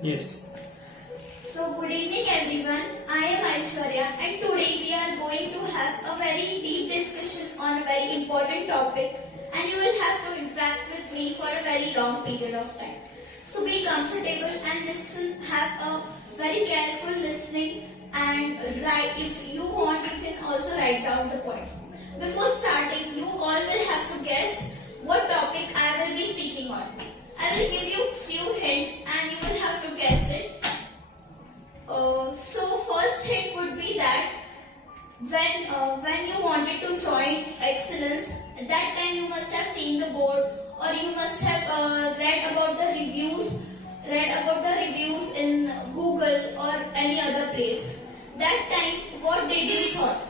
Yes. So good evening everyone, I am Aishwarya and today we are going to have a very deep discussion on a very important topic and you will have to interact with me for a very long period of time. So be comfortable and listen, have a very careful listening and write. If you want you can also write down the points. Before starting you all will have to guess what topic I will be speaking on. I will give you few hints and you will have to guess it. So first hint would be that when you wanted to join Xellence, at that time you must have seen the board or you must have read about the reviews in Google or any other place. That time, what did you thought?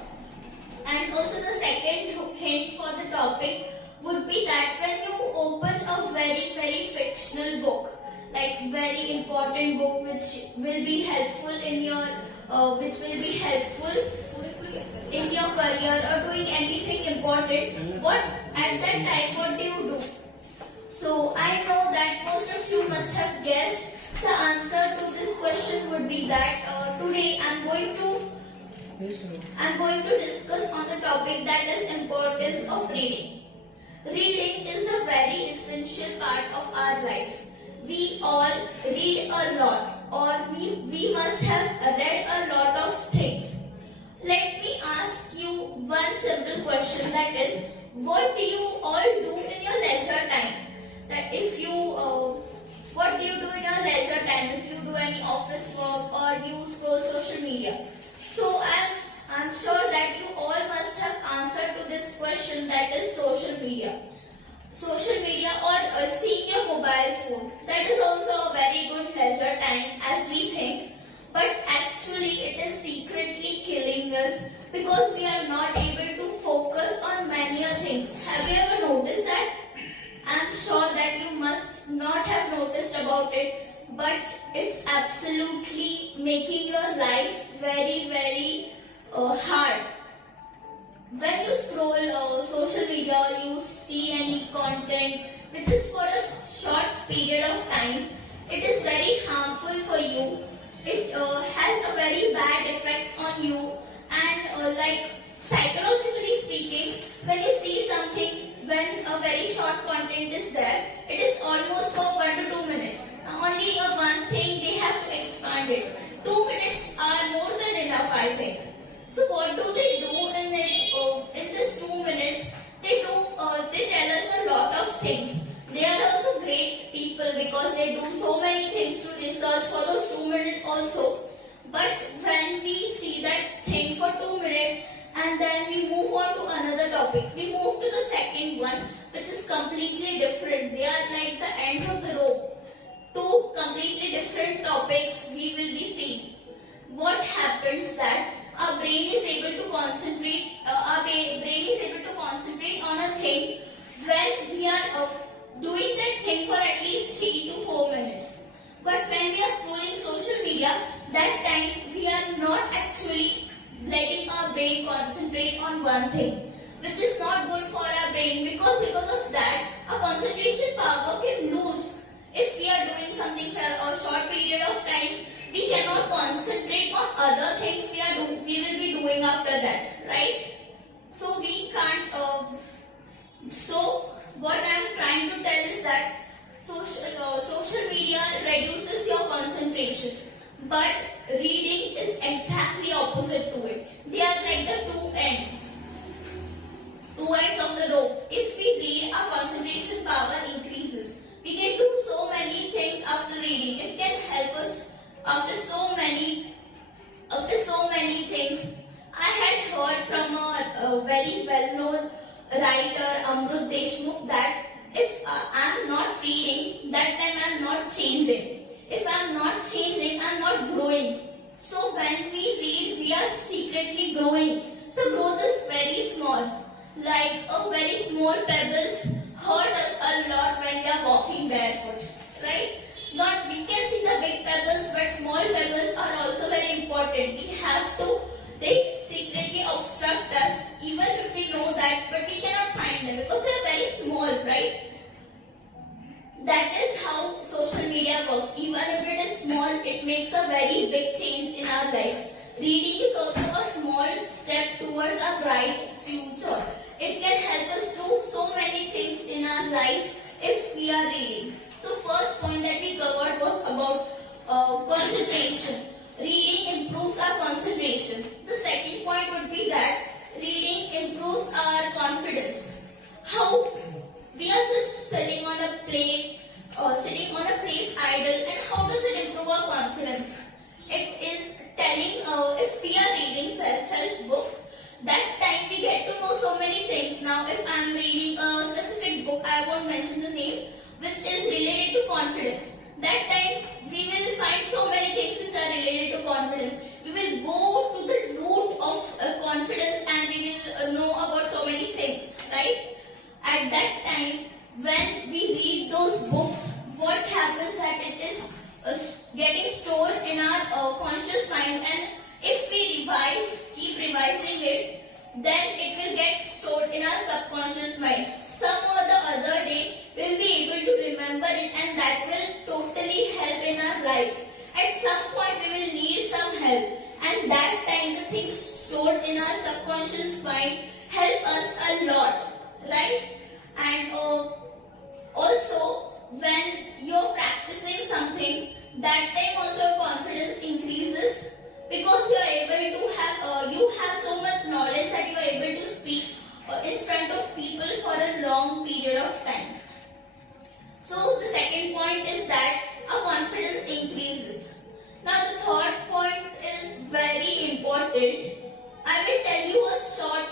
And also the second hint for the topic would be that when you open a very fictional book, like very important book which will be helpful in your career or doing anything important, what at that time what do you do? So I know that most of you must have guessed the answer to this question would be that today I'm going to discuss on the topic that is importance of reading. Reading is a very essential part of our life. We all read a lot or we must have read a lot of things. Let me ask you one simple question, that is, what do you all do in your leisure time? That if you, what do you do in your leisure time if you do any office work or you scroll social media? So I'm sure that you all must have answered to this question, that is social media. Social media or seeing your mobile phone, that is also a very good leisure time as we think, but actually it is secretly killing us because we are not able to focus on many things. Have you ever noticed that? I'm sure that you must not have noticed about it, but it's absolutely making your life very hard. When you scroll social media or you see any content which is for a short period of time, it is very harmful for you. It has a very bad effect on you and like psychologically speaking, when you see something, when a very short content is there, it is almost for 1 to 2 minutes. Only one thing they have to expand it. 2 minutes are more than enough, I think. So what do they do in this 2 minutes? They tell us a lot of things. They are also great people because they do so many things to research for those 2 minutes also. But when we see that thing for 2 minutes and then we move on to another topic, we move to the second one which is completely different. They are like the end of the rope. Two completely different topics we will be seeing. What happens that our brain is able to concentrate. On a thing when we are doing that thing for at least 3 to 4 minutes. But when we are scrolling social media, that time we are not actually letting our brain concentrate on one thing, which is not good for our brain because of that, our concentration power can lose. If we are doing something for a short period of time, we cannot concentrate on other things we will be doing after that, right? So we can't. So what I am trying to tell is that social media reduces your concentration, but reading is exactly opposite to it. They are like the two ends of the rope. If we read, our concentration power increases. We can do so many things after reading. It can help us after so many things. I had heard from a very well-known writer, that if I am not reading, that time I am not changing. If I am not changing, I am not growing. So when we read, we are secretly growing. The growth is very small. Like a very small pebbles hurt us a lot when we are walking barefoot, right? Not we can see the big pebbles, but small pebbles are also very important. They secretly obstruct us, even if we know that, but we cannot find them because they are very small, right? That is how social media works. Even if it is small it makes a very big change in our life. Reading is also a small step towards a bright future. It can help us do so many things in our life if we are reading. So first point that we covered was about concentration. Reading improves our concentration. The second point would be that reading improves our confidence. How? We are just sitting on a place idle, and how does it improve our confidence? It is telling if we are reading self-help books, that time we get to know so many things. Now if I am reading a specific book, I won't mention the name, which is related to confidence. That time we will find so many things which are related to confidence. We will go to the root of confidence and we will know about so many things, right? At that time, when we read those books, what happens that it is getting stored in our conscious mind, and if we keep revising it, then it will get stored in our subconscious mind. Some or the other day, we'll be able to remember it, and that will totally help in our life. At some point, we will need some help, and that time the things stored in our subconscious mind help us a lot, right? And also, when you're practicing something, that time also confidence increases, because you have so much knowledge that you are able to speak in front of people for a long period of time. So the second point is that our confidence increases. Now the third point is very important. I will tell you a short,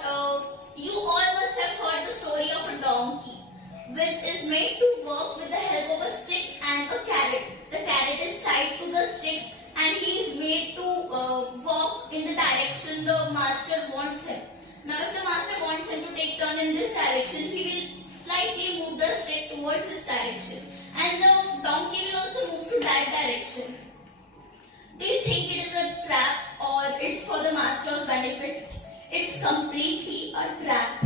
you all must have heard the story of a donkey, which is made to work with the help of a stick and a carrot. The carrot is tied to the stick and he is made to walk in the direction the master wants him. Now if the master wants him to take turn in this direction, he will slightly move the stick towards this direction, and the donkey will also move to that direction. Do you think it is a trap or it's for the master's benefit? It's completely a trap.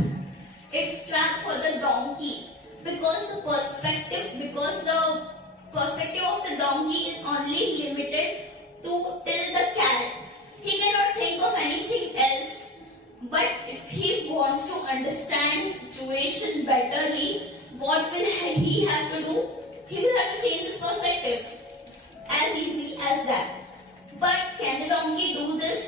It's trap for the donkey, because the perspective of the donkey is only limited to till the carrot. He cannot think of anything else. But if he wants to understand the situation betterly, what will he have to do? He will have to change his perspective. As easy as that. But can the donkey do this?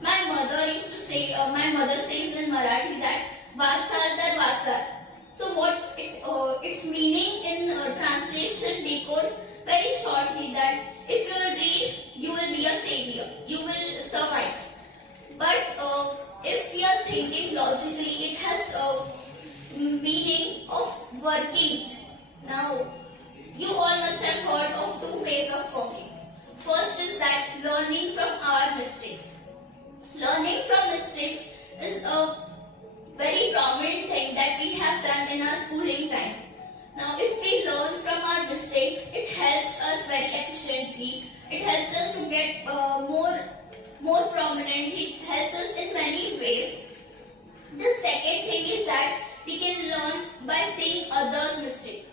My mother says in Marathi that Vatsal tar Vatsal. So what its meaning in translation decodes very shortly that if you will read, you will be a savior. You will survive. But if we are thinking logically, it has a meaning of working. Now, you all must have heard of two ways of working. First is that learning from our mistakes. Learning from mistakes is a very prominent thing that we have done in our schooling time. Now, if we learn from our mistakes, it helps us very efficiently. It helps us to get more prominent. It helps us in many ways. The second thing is that we can learn by seeing others' mistakes.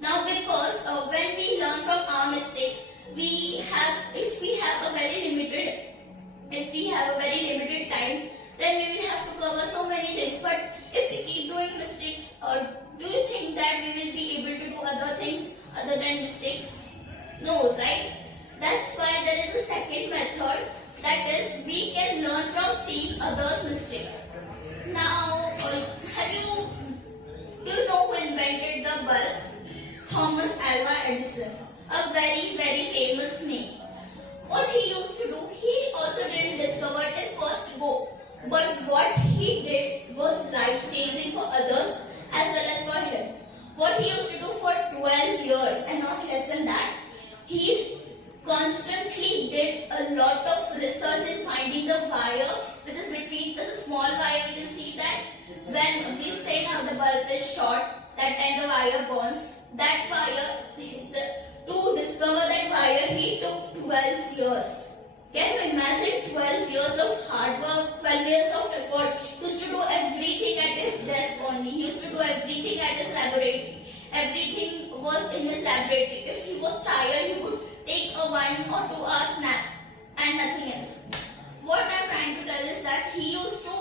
Now, because when we learn from our mistakes, if we have a very limited time, then we will have to cover so many things. But if we keep doing mistakes, do you think that we will be able to do other things other than mistakes? No, right? That's why there is a second method, that is we can learn from seeing others' mistakes. Now, do you know who invented the bulb? Thomas Alva Edison, a very, very famous name. What he used to do, he also didn't discover it in first go. But what he did was life-changing for others as well as for him. What he used to do for 12 years and not less than that, he constantly did a lot of research in finding the wire which is between the small wire. We can see that when we say now the bulb is short, that time the wire burns. That wire, to discover that wire, he took 12 years. Can you imagine 12 years of hard work, 12 years of effort? He used to do everything at his desk only. He used to do everything at his laboratory. Everything was in his laboratory. If he was tired, he would take a 1 1 or 2 hours nap and nothing else. What I'm trying to tell is that he used to,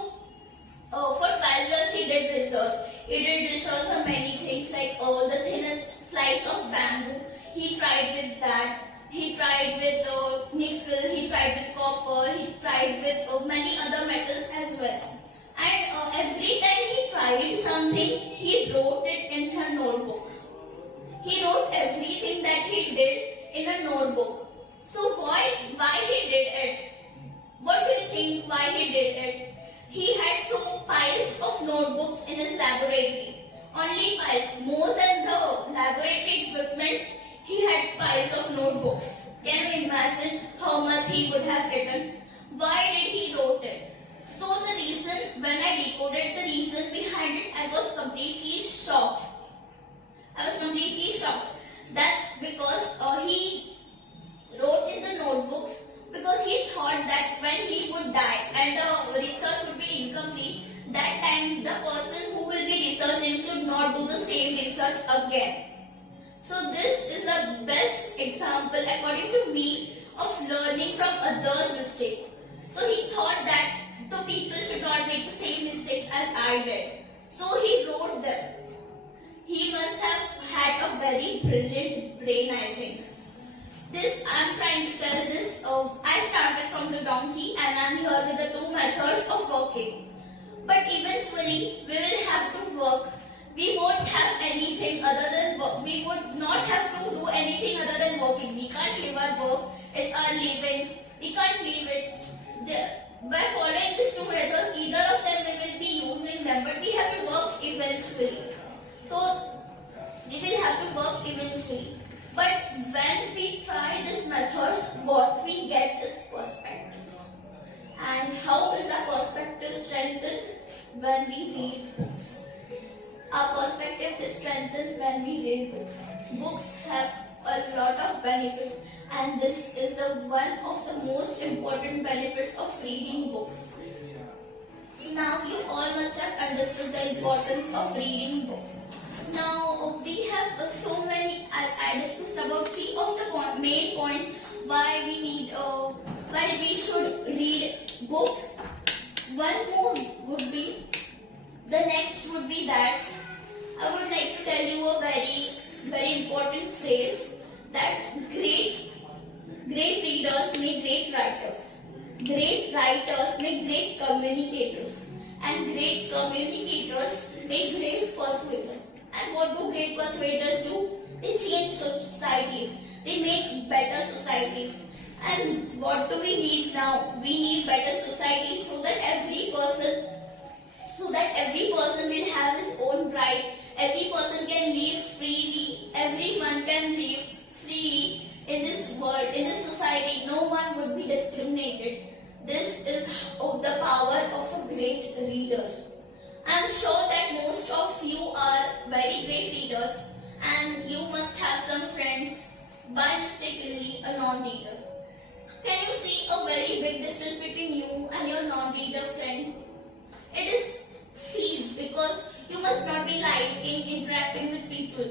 for 12 years he did research. He did research on many things like the thinnest slice of bamboo. He tried with that. He tried with nickel, he tried with copper, he tried with many other metals as well. And every time he tried something, he wrote it in her notebook. He wrote everything that he did in a notebook. So why he did it? What do you think why he did it? He had so piles of notebooks in his laboratory. Only piles, more than the laboratory equipments, he had piles of notebooks. Can you imagine how much he would have written? Why did he wrote it? So the reason, when I decoded the reason behind it, I was completely shocked. That's because he wrote in the notebooks because he thought that when he would die and the research would be incomplete, that time the person who will be researching should not do the same research again. So this is the best example, according to me, of learning from others' mistakes. So he thought that the people should not make the same mistakes as I did. So he wrote them. He must have had a very brilliant brain, I think. I'm trying to tell this. I started from the donkey and I'm here with the 2 methods of working. But eventually, we will have to work. We won't have anything other than work. We would not have to do anything other than working. We can't leave our work. It's our living. We can't leave it. By following these 2 methods, either of them we will be using them, but we have to work eventually. So we will have to work eventually. But when we try these methods, what we get is perspective. And how is our perspective strengthened? When we read books. Our perspective is strengthened when we read books. Books have a lot of benefits, and this is one of the most important benefits of reading books. Now you all must have understood the importance of reading books. Now we have so many, as I discussed about 3 of the main points why we should read books. One more would be, the next would be that I would like to tell you a very, very important phrase that great readers make great writers. Great writers make great communicators. And great communicators make great persuaders. And what do great persuaders do? They change societies. They make better societies. And what do we need now? We need better societies so that every person will have his own right. Every person can live freely. Everyone can live freely in this world, in this society. No one would be discriminated. This is the power of a great reader. I am sure that most of you are very great readers, and you must have some friends, by mistakenly a non-reader. Can you see a very big difference between you and your non-reader friend? It is seen because you must not be liking interacting with people.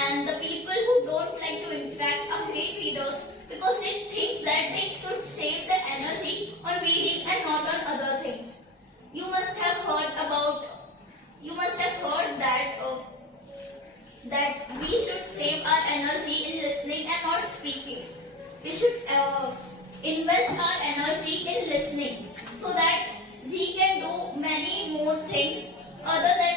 And the people who don't like to interact are great readers because they think that they should save their energy on reading and not on other things. You must have heard that we should save our energy in listening and not speaking. We should invest our energy in listening so that we can do many more things other than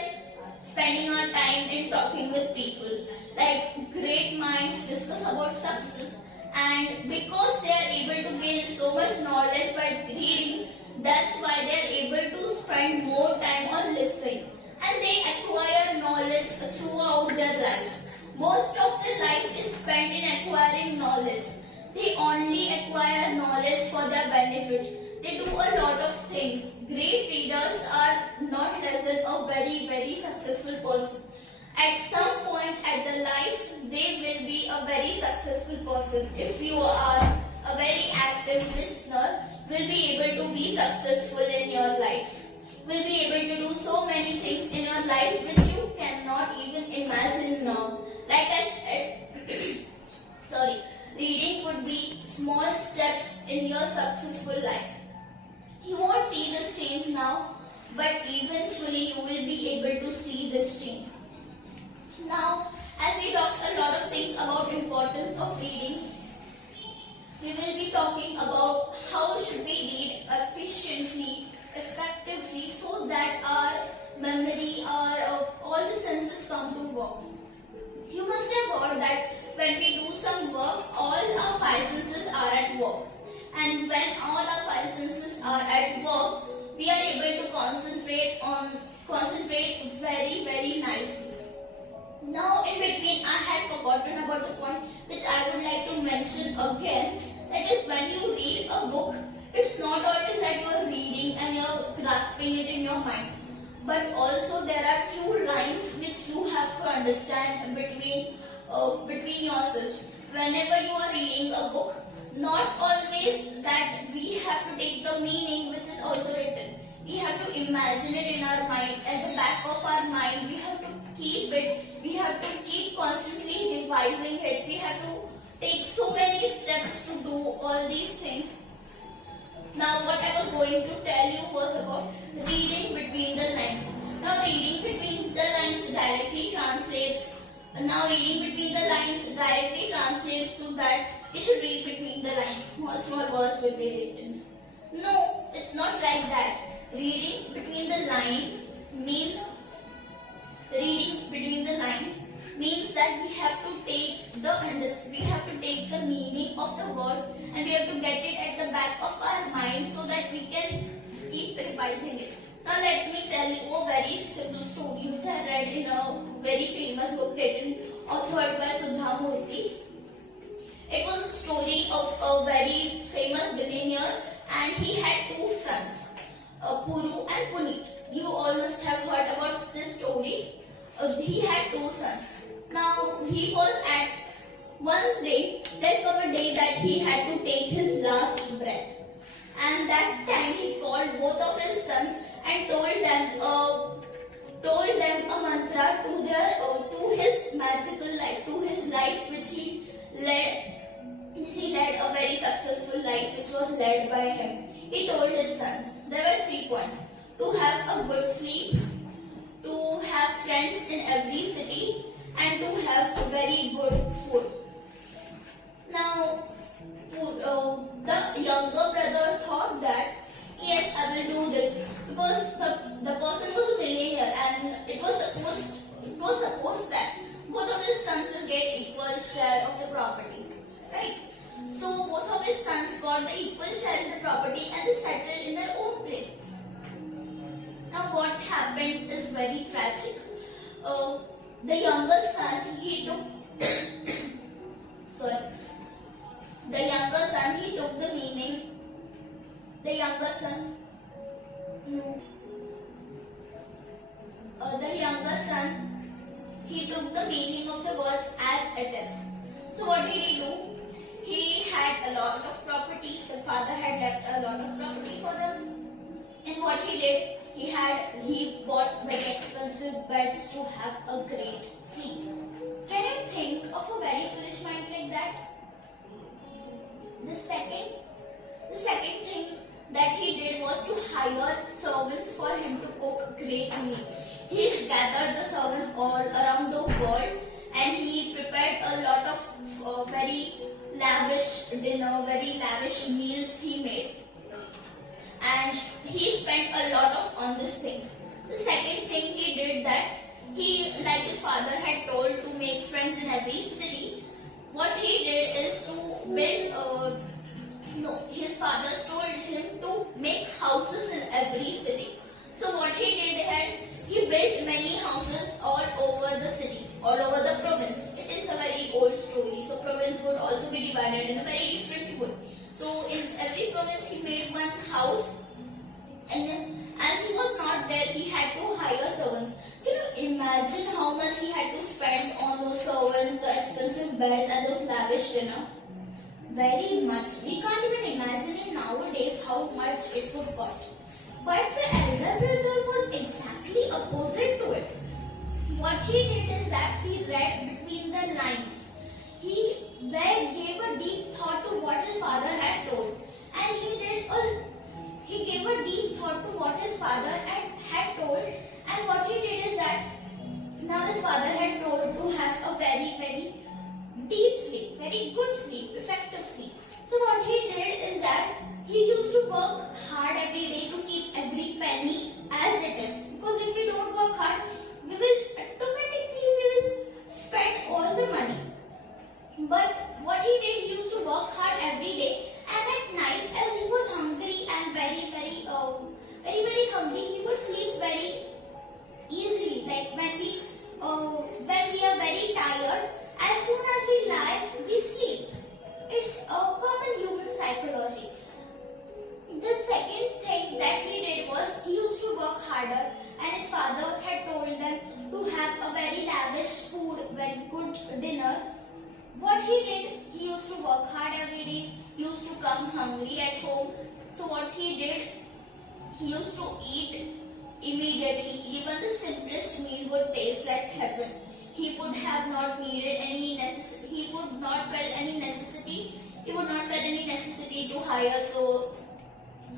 spending our time in talking with people. Like great minds discuss about success, and because they are able to gain so much knowledge by reading, that's why they are able to spend more time on listening, and they acquire knowledge throughout their life. Most of their life is spent in acquiring knowledge. They only acquire knowledge for their benefit. They do a lot of things. Great readers are not less than a very, very successful person. At some point at the life, they will be a very successful person. If you are a very active listener, will be able to be successful in your life. Will be able to do so many things in your life which you cannot even imagine now. Like I said, reading would be small steps in your successful life. You won't see this change now, but eventually you will be able to see this change. Now, as we talked a lot of things about importance of reading, we will be talking about how should we read efficiently, effectively, so that our memory, all the senses come to work. You must have heard that when we do some work, all our five senses are at work. And when all our five senses are at work, we are able to concentrate very nicely. Now in between I had forgotten about the point which I would like to mention again. That is, when you read a book, it's not always that you are reading and you are grasping it in your mind. But also there are few lines which you have to understand between yourselves. Whenever you are reading a book, not always that we have to take the meaning which is also written. We have to imagine it in our mind, at the back of our mind. We have to keep it. We have to keep constantly revising it. We have to take so many steps to do all these things. Now what I was going to tell you was about reading between the lines. Now reading between the lines directly translates to that you should read between the lines. Small words will be written. No, it's not like that. Reading between the line means that we have to take the meaning of the word and we have to get it at the back of our mind so that we can keep revising it. Now let me tell you a very simple story which I read in a very famous book authored by Sudha Murthy. It was a story of a very famous billionaire and he had two sons, Puru and Puneet. You all must have heard about this story. He had two sons. Now he was at one day, there come a day that he had to take his last breath. And that time he called both of his sons and told them a mantra to his magical life, to his life which he led. He led a very successful life which was led by him. He told his sons, there were 3 points: to have a good sleep, to have friends in every city, and to have a very good food. Now, the younger brother thought that, yes, I will do this, because the person was a millionaire and it was supposed that both of his sons will get equal share of the property, right? So both of his sons got the equal share in the property and they settled in their own places. Now what happened is very tragic. The younger son, he took the meaning. The younger son he took the meaning of the words as it is. So what did he do? He had a lot of property. The father had left a lot of property for them. And what he did, he bought very expensive beds to have a great sleep. Can you think of a very foolish mind like that? The second thing that he did was to hire servants for him to cook great meal. He gathered the servants all around the world and he prepared a lot of very lavish dinner, very lavish meals he made. And he spent a lot on these things. The second thing he did, that he, like his father had told, to make friends in every city. What he did is to build, his father told him to make houses in every city. So what he did is, he built many houses all over the city, all over the province. It is a very old story. So province would also be divided in a very different way. So in every province he made one house, and then as he was not there, he had to hire servants. Can you imagine how much he had to spend on those servants, the expensive beds and those lavish dinner? Very much. We can't even imagine it nowadays how much it would cost. But the elder brother was exactly opposite to it. What he did is that he read between the lines. He gave a deep thought to what his father had told, and he gave a deep thought to what his father had told, and what he did is that now his father had told to have a very deep sleep, very good sleep, effective sleep. So what he did is that he used to work hard every day to keep every penny as it is. Because if we don't work hard, we will spend all the money. But what he did, he used to work hard every day, and at night, as he was hungry and very hungry, he would sleep very easily. Like when we are very tired, as soon as we lie, we sleep. It's a common human psychology. The second thing that he did was he used to work harder, and his father had told them to have a very lavish food, very good dinner. What he did, he used to work hard every day, he used to come hungry at home. So what he did, he used to eat immediately. Even the simplest meal would taste like heaven. He would have not needed any necessity. He would not felt any necessity. He would not felt any necessity to hire so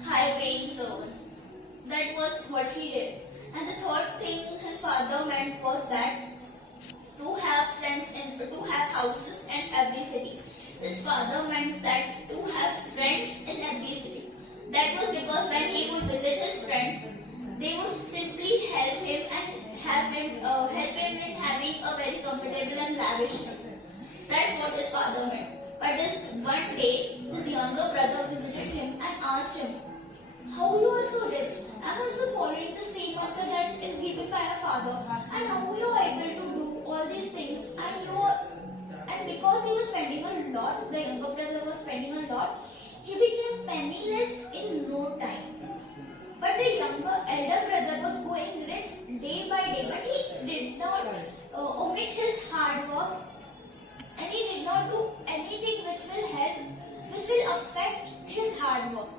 high-paying servants. That was what he did. And the third thing his father meant was that to have houses in every city. His father meant that to have friends in every city. That was because when he would visit his friends, they would simply help him and help him in having a very comfortable and lavish life. That's what his father meant. But this one day, his younger brother visited him and asked him, "How you are so rich? I'm also following the same method that is given by our father. And how you are able to do all these things? And because he was spending a lot, the younger brother was spending a lot, he became penniless in no time. But the elder brother was going rich day by day, but he did not omit his hard work, and he did not do anything which will affect his hard work.